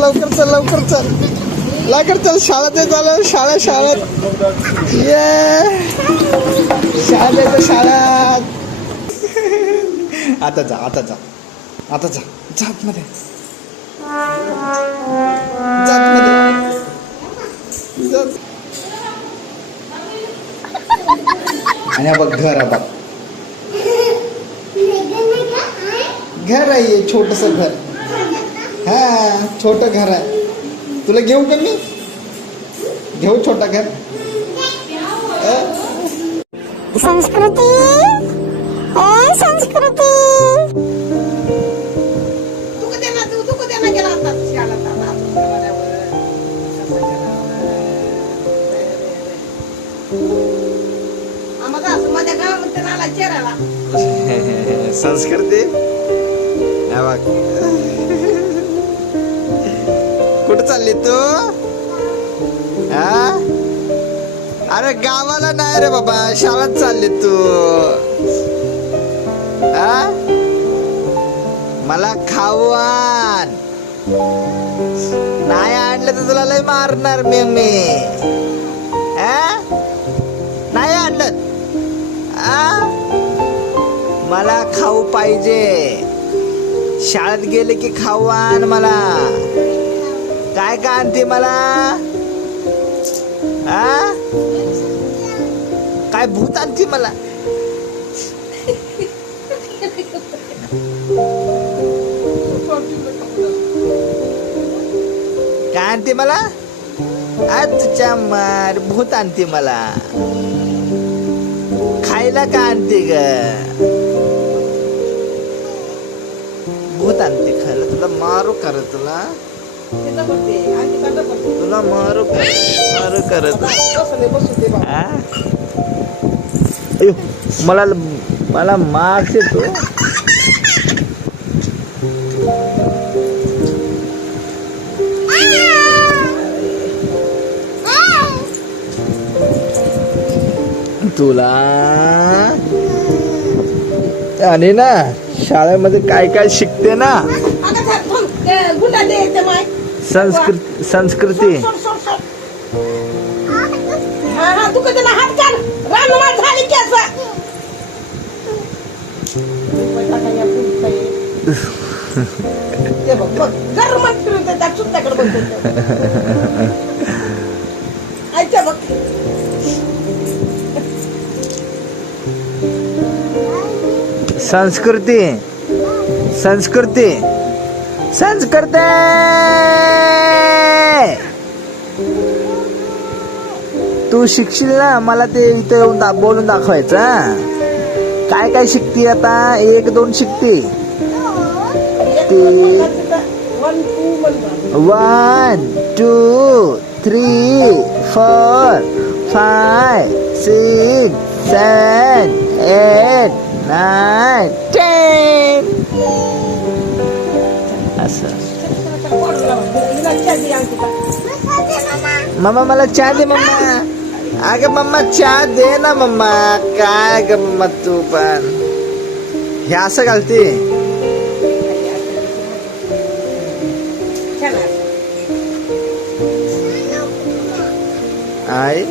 चल लवकर चल लवकर चल. लवकर चल शाळेत झालं शाळा शाळेत. ये. शाळेत शाळेत. आता जा आता जा. आता जा. जात मध्ये जात मध्ये जात आणि बघ घर आहे बघ. घर आहे छोटस घर. हा छोट घर आहे. तुला घेऊ का मी? घेऊ छोटा घर? संस्कृती? ए संस्कृती? तू हा चालली तू? हा? अरे गावाला नाही रे बाबा शाळेत चालली तू. हा? मला खाऊ आण. नाही आणलं तर तुला लय मारणार मी मी. नाही आणलं. आ मला खाऊ पाहिजे. शाळेत गेले की खाऊ आण मला. का आणते मला. आ? काय भूत आणते मला? काय आणते मला? आजच्या मार भूत आणते मला. खायला का आणते ग. भूत आणते खायला तुला मारू कर तुला? तुला मारू मारू करत अयो, मला मला मार्क्स येतो तुला? आणि ना शाळेमध्ये काय काय शिकते ना? संस्कृत संस्कृती. सोड, सोड, सोड. हा हा तू कधी ना हात काढ. रानमाळ झाली की असं. ते बघ बघ गरमट फिरून ते त्या चुत्त्याकडे बघतो आयच्या बघ. संस्कृती. संस्कृती. संस्कृती तू शिकशील ना मला ते इथं येऊन दा- बोलून दाखवायचं काय काय शिकते आता? एक दोन शिकते. One two one two three four five six seven eight nine ten. असं. मम्मा मला चहा दे मम्मा. अग मम्मा चहा दे ना मम्मा. काय ग मम्मा तू पण. हे असं घालते? आई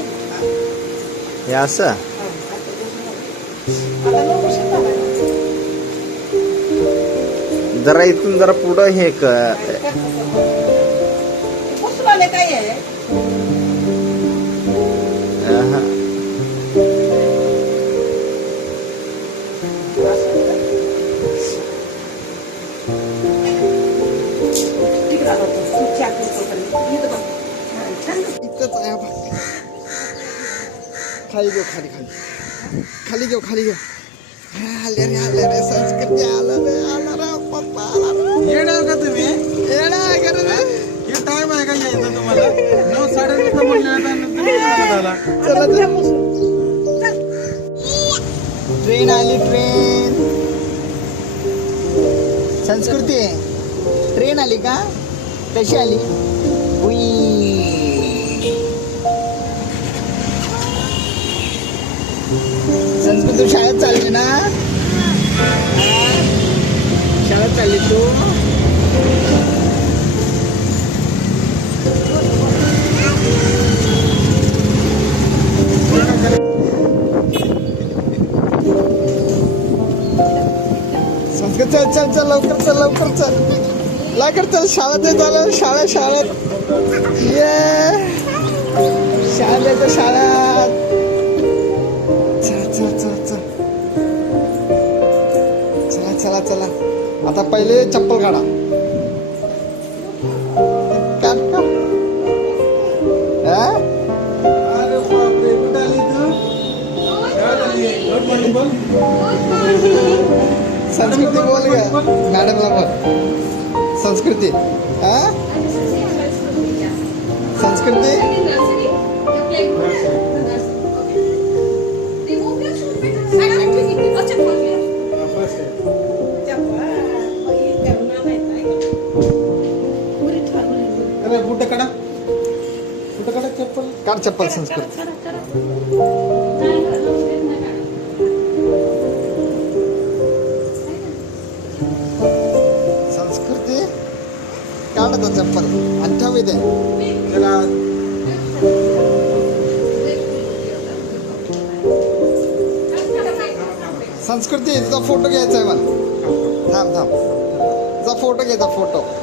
हे असं? जरा इथून जरा पुढं हे कर. खाली घेऊ खाली खाली. खाली घेऊ खाली घेऊ. आले रे आले रे संस्कृती आलं रे आलं येणार का तुम्ही? आहे का रे? हे टाइम आहे का यायचं तुम्हाला? नऊ साडे चला. ट्रेन आली ट्रेन संस्कृती ट्रेन आली का? कशी आली? उई. संस्कृत शाळेत चालली ना? palito. चल चल चल लवकर चल लवकर चल लवकर चल शाळेत झालं शाळा शाळेत ये शाळेत शाळा आता पहिले चप्पल काढा. हा? संस्कृती बोल ग. मॅडमला बोल. संस्कृती. हा? संस्कृती? काढ चप्पल संस्कृती. संस्कृती काढ आता चप्पल आणि ठेव त्याला संस्कृती तुझा फोटो घ्यायचा आहे मला. थांब थांब. तुझा फोटो घ्यायचा फोटो.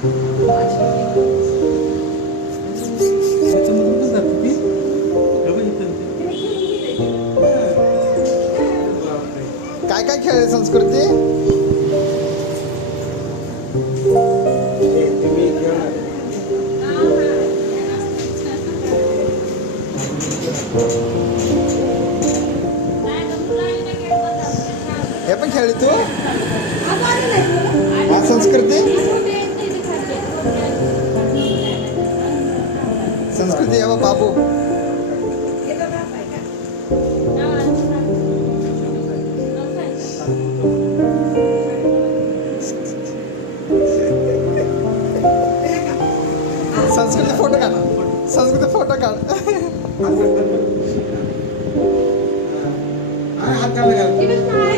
काय काय खेळ संस्कृती? हे पण खेळ तू? संस्कृती? संस्कृती हे बघ बाबू संस्कृती फोटो काढ संस्कृती फोटो काढ हा, हात काढला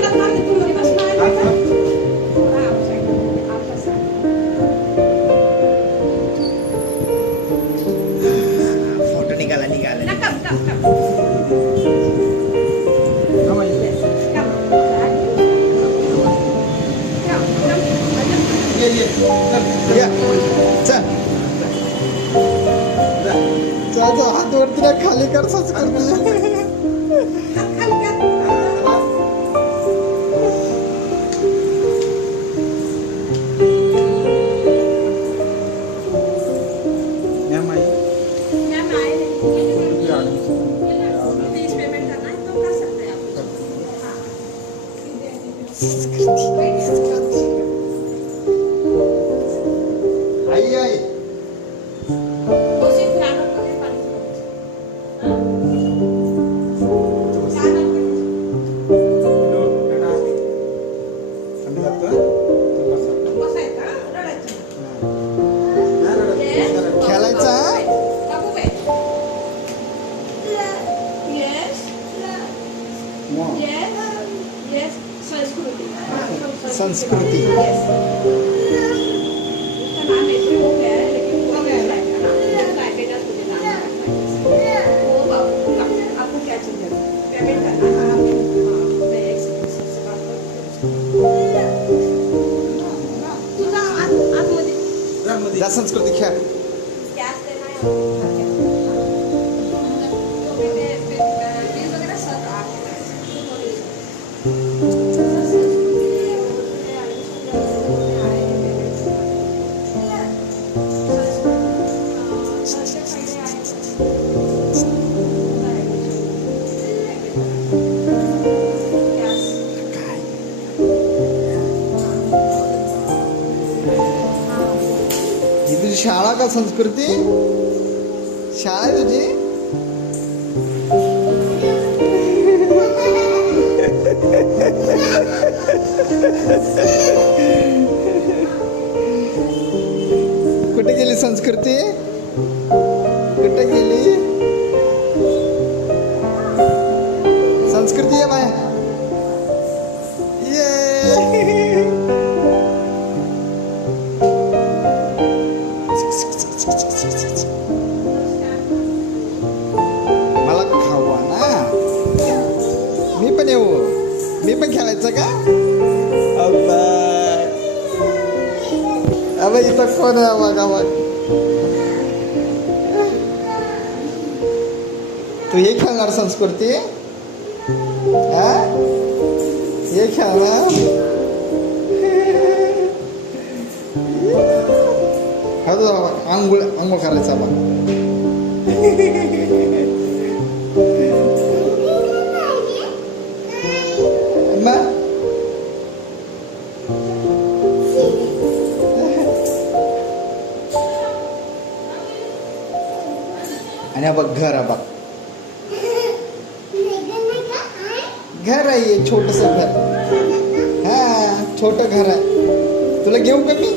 खाली कर संस्कृती या, जा मध्ये. जा का संस्कृती शाळा आहे तुझी कुठे गेली संस्कृती? अबे इथं कोण आहे बघा बघ तू हे खेळणार संस्कृती? हा? हे खेळणार? हा तुझा बाबा आंघोळ आंघोळ करायचा बा आणि बघ घर आहे बघ. घर आहे छोटस घर. हा छोट घर आहे. तुला घेऊ का मी?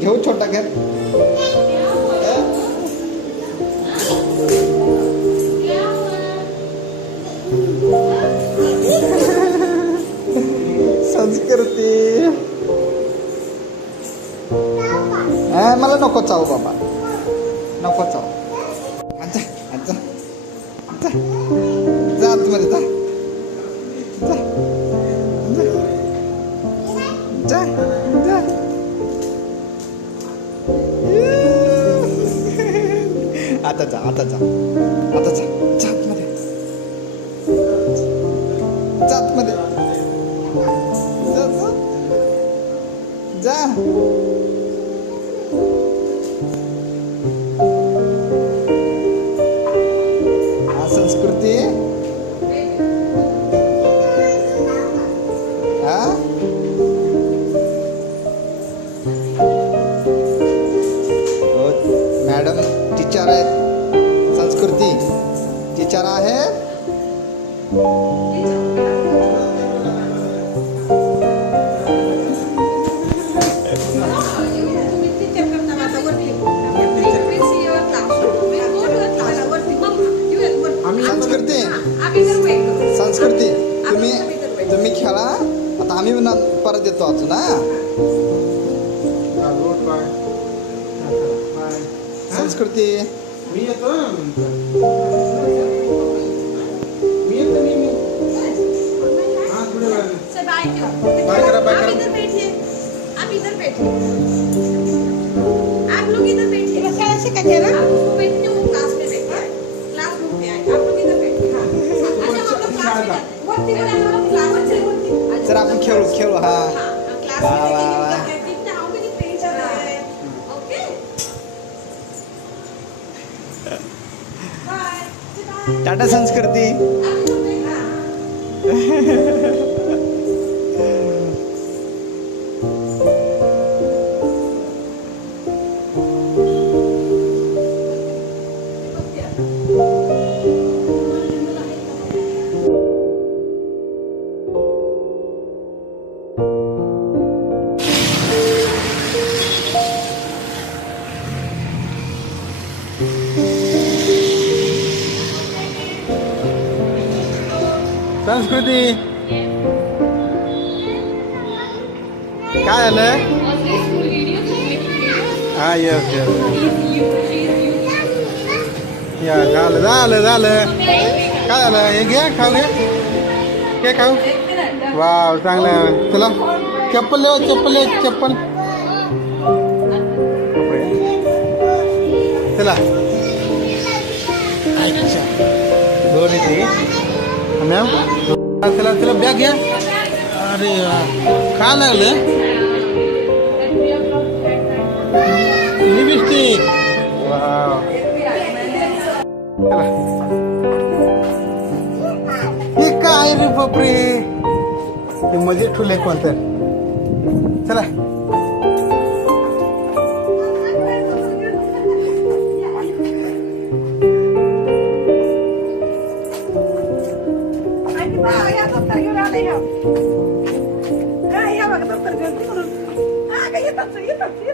घेऊ छोटा घर? संस्कृती. हा मला नको चाव बाबा. नको चाव. आता जा. आता जा. जात मध्ये. जात मध्ये. जा जा. संस्कृती आहे आम्ही संस्कृती संस्कृती तुम्ही तुम्ही खेळा। आता आम्ही परत येतो अजून हा? बाय संस्कृती। मी येतो Bye करा, आप करा. इधर बैठिए. आप इधर बैठिए. आप लोग इधर बैठिए. आप उसको बैठने वो क्लास में बैठिए. क्लासरूम में आए. आप लोग इधर बैठिए. हाँ. अच्छा, हम लोग क्लास में जाते. वरती वर हम लोग क्लास में चले, वरती. अच्छा. सर आपण खेळू खेळू हा क्लास वाह, में वाह, वाह. देखेंगे कितना how many page. Okay? Bye. Bye. Tata संस्कृती संस्कृती. काय झालं? हा येस येस या झालं झालं झालं. काय झालं? हे घ्या खाऊ घ्या हे खाऊ. वाव चांगलं चला. चप्पल चप्पल चप्पल. चला. अच्छा दोन येते म्या चला तिला बॅग घ्या. अरे का लागलं? लिपस्टिक. हे काय रे बापरे? ते मध्ये ठुले कोणतं? चला. दप्तर घेऊन आले या. हा, या बघा दप्तर घेऊन तिकडून. हा, का